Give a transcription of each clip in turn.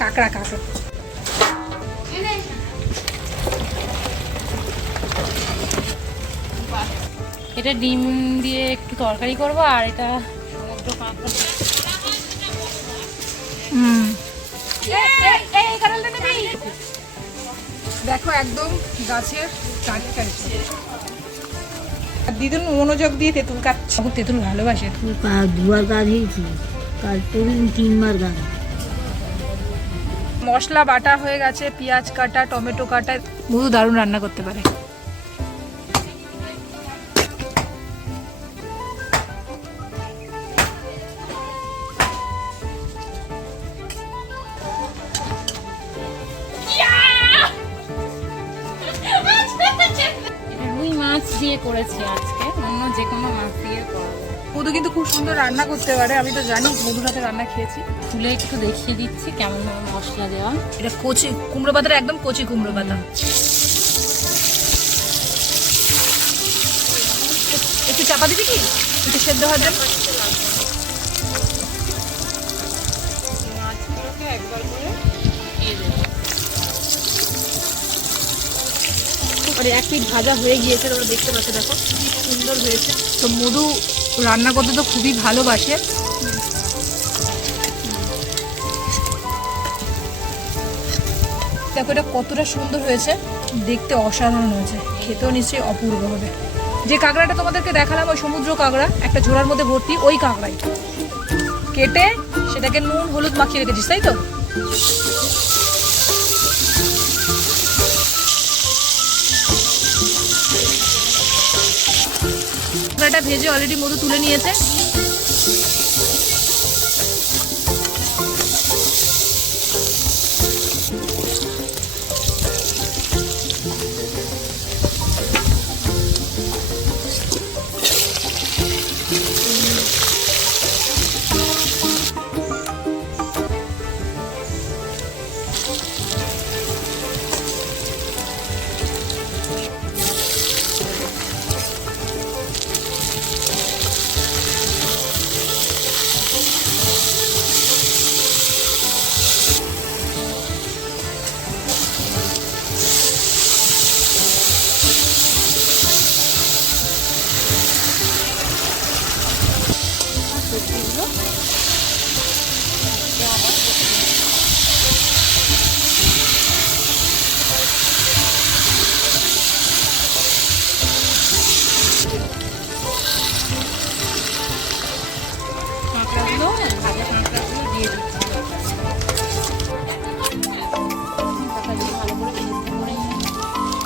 কাঁকড়া কাঁকড়া। এটা ডিম দিয়ে একটু তরকারি করব আর এটা সমুদ্র কাঁকড়া। হুম। দেখো একদম গাছের দিদুন মনোযোগ দিয়ে তেঁতুল কাটছে। তেঁতুল ভালোবাসে। দুবার গাছ হয়েছি প্রতিদিন তিনবার গাছ মশলা, বাটা হয়ে গেছে, পেঁয়াজ কাটা, টমেটো কাটা, বহু দারুণ রান্না করতে পারে। রুই মাছ দিয়ে করেছি আজকে, অন্য যে কোনো মাছ দিয়ে করব মধু কিন্তু খুব সুন্দর রান্না করতে পারে আমি তো জানি মধুর হাতে রান্না খেয়েছি। তুলে একটু দেখিয়ে দিচ্ছি কেমন ভাবে মশলা দেওয়া। এটা কচি কুমড়ো পাতাটা একদম কচি কুমড়ো পাতা। একটু চাপা দিবি কি? একটু সেদ্ধ হওয়ার জন্য আর এক পিঠ ভাজা হয়ে গিয়েছে তোমরা দেখতে পাচ্ছ দেখো। সুন্দর হয়েছে। তো মধু রান্না করতে তো খুবই ভালোবাসে। দেখো এটা কতটা সুন্দর হয়েছে। দেখতে অসাধারণ হয়েছে। খেতেও নিশ্চয়ই অপূর্ব হবে। যে কাঁকড়াটা তোমাদেরকে দেখালাম, ওই সমুদ্র কাঁকড়া, একটা ঝোড়ার মধ্যে ভর্তি ওই কাঁকড়াই। কেটে সেটাকে নুন, হলুদ মাখিয়ে রেখেছিস, তাই তো? ভেজে অলরেডি মধু তুলে নিয়েছে।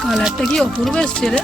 কালারটা কি অপূর্ব এসছে রে।